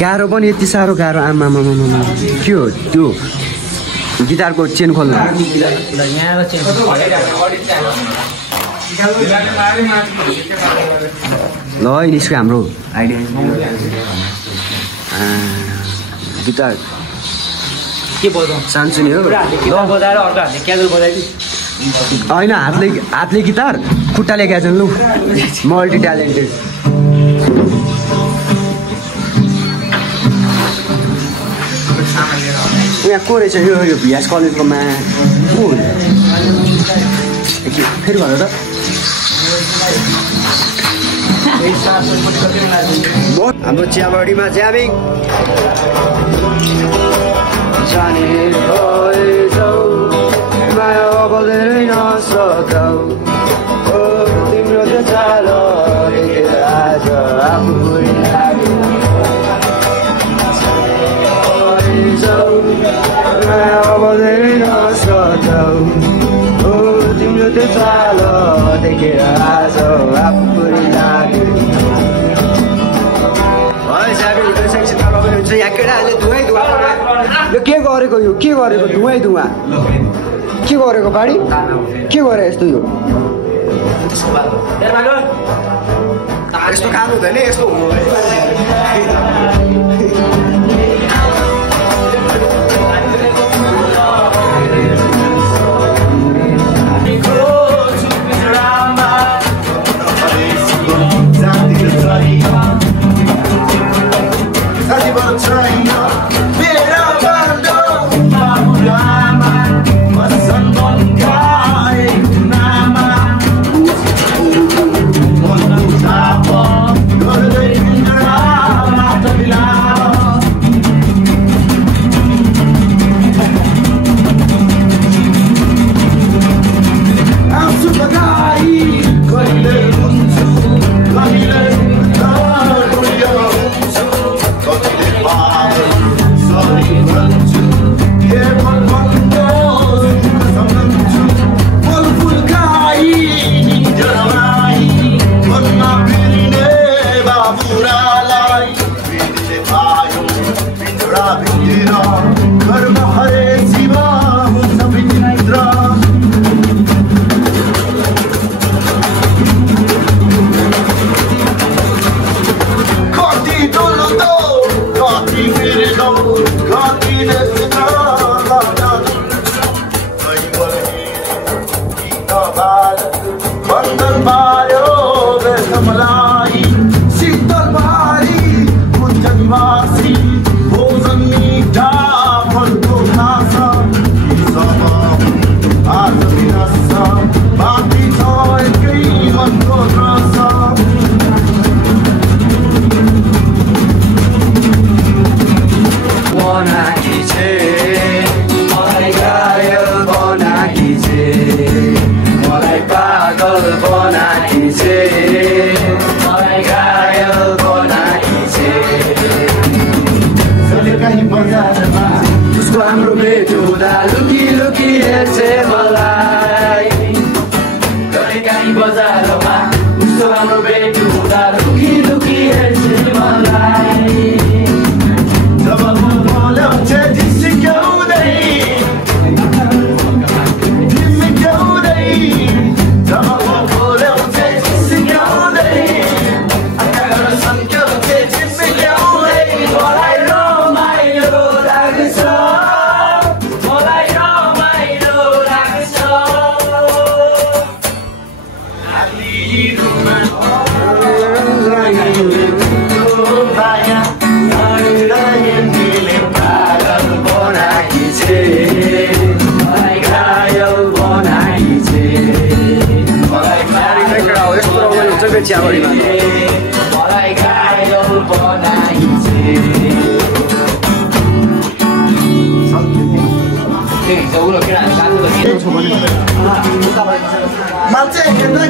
गाह्रो पनि यति साह्रो गाह्रो आमा के हो त्यो गिटारको चेन खोल्नु ल निस्क्यो हाम्रो आइडिया गिटार के बजाउँ सान्छु नि हो बजाएर अर्को हातले क्याजुअल बजाइदिनु होइन हातले गिटार खुट्टाले क्याजुअल लु मल्टी ट्यालेन्टेड यहाँ को रहेछ यो भिएस कलेजकोमा फेरि भन्नु त हाम्रो चियाबारीमा ज्यामिङ जाने भएछौ माया अब धेरै नसकाउ तिम्रो त्यो चालो देखेर आज आफू माया अब धेरै नसकाउ तिम्रो त्यो चालो देखेर आज आफू लाग्यो यहाँ केटाहरूले धुवै धुवा यो के गरेको धुवै धुवा के गरेको बाढी के गरे यस्तो यो यस्तो काम हुँदैन यस्तो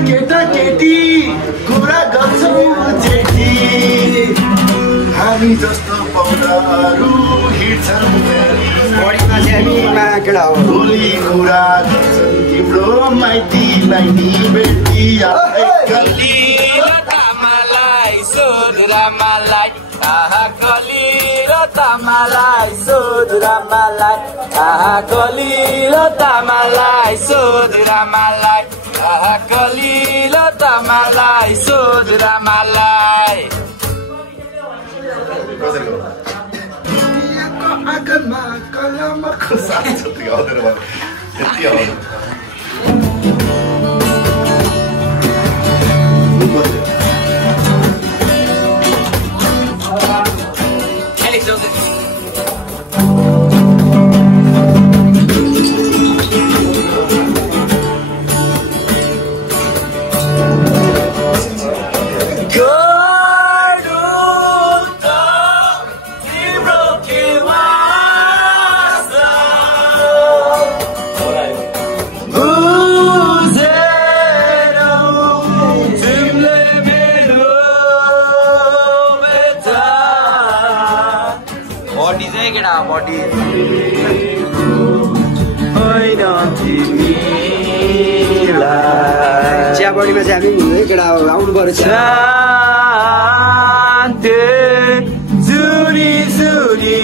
केटा केटी कुरा गर्छौँ जेठी हामी जस्तो पौडाहरू हिँड्छन् भोलि कुरा गर्छन् तिम्रो माइतीलाई नि बेटी आहा कलिलो तामालाई सोधुरामालाई आहा कलिलो तामालाई सोधुरामालाई आहा कलिलो तामालाई सोधुरामालाई आँगनमा कलमको साथ जति आउँदैन भने यति आउँदैन चियाबारीमा चाहिँ हामी केटा आउनु पर्छ जुनी जुनी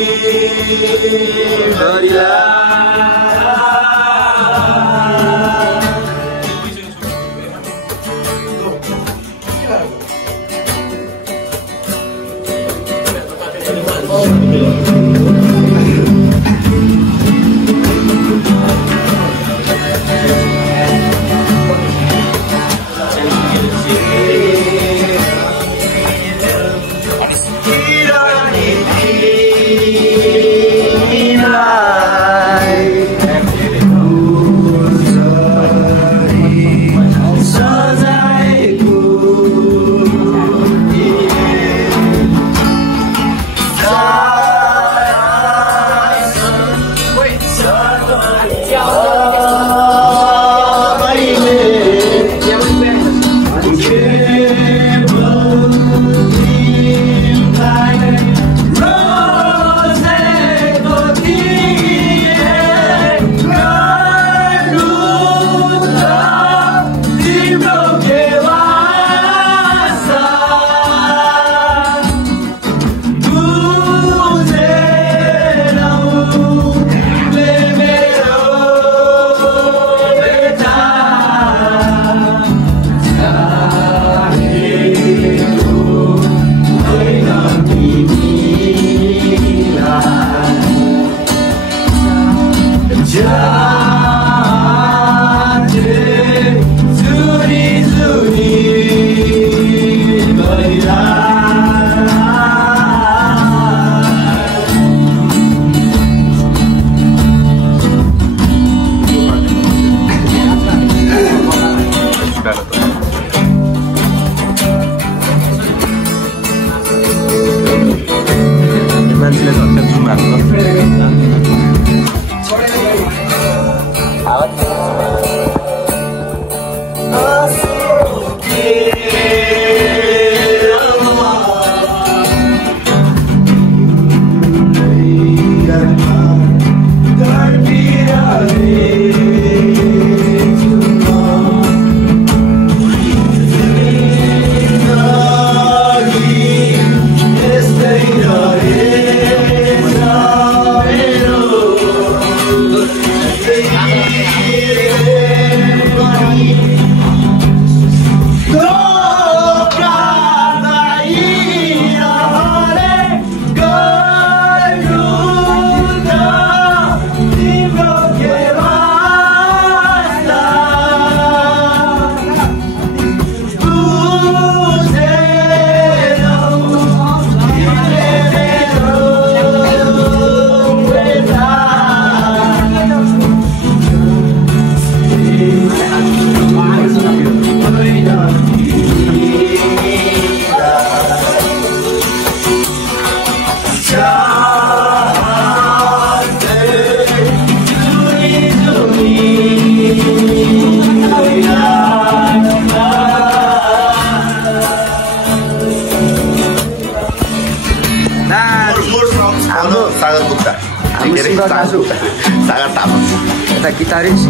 सागर तामाङ यता गिटारिस्ट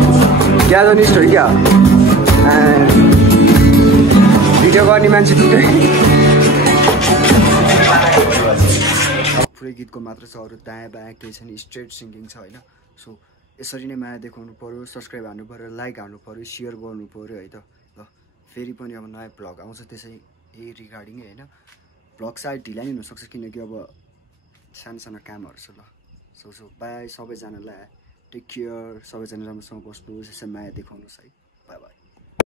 ग्याजनिस्ट हो क्या भिडियो गर्ने मान्छे टुटै एउटै गीतको मात्र छ, अरू दायाँ बायाँ केही छैन, स्ट्रेट सिङ्गिङ छ होइन। सो यसरी नै माया देखाउनु पऱ्यो, सब्सक्राइब हान्नु पऱ्यो, लाइक हान्नु पऱ्यो, सेयर गर्नु पऱ्यो है त। ल फेरि पनि अब नयाँ भ्लग आउँछ त्यसै यही रिगार्डिङै होइन। भ्लग सायद ढिला नै हुनसक्छ किनकि अब सानो सानो कामहरू छ। ल सो बाई सबैजनालाई, टेक केयर, सबैजना राम्रोसँग बस्नुहोस्, यसै माया देखाउनुहोस् है। By by.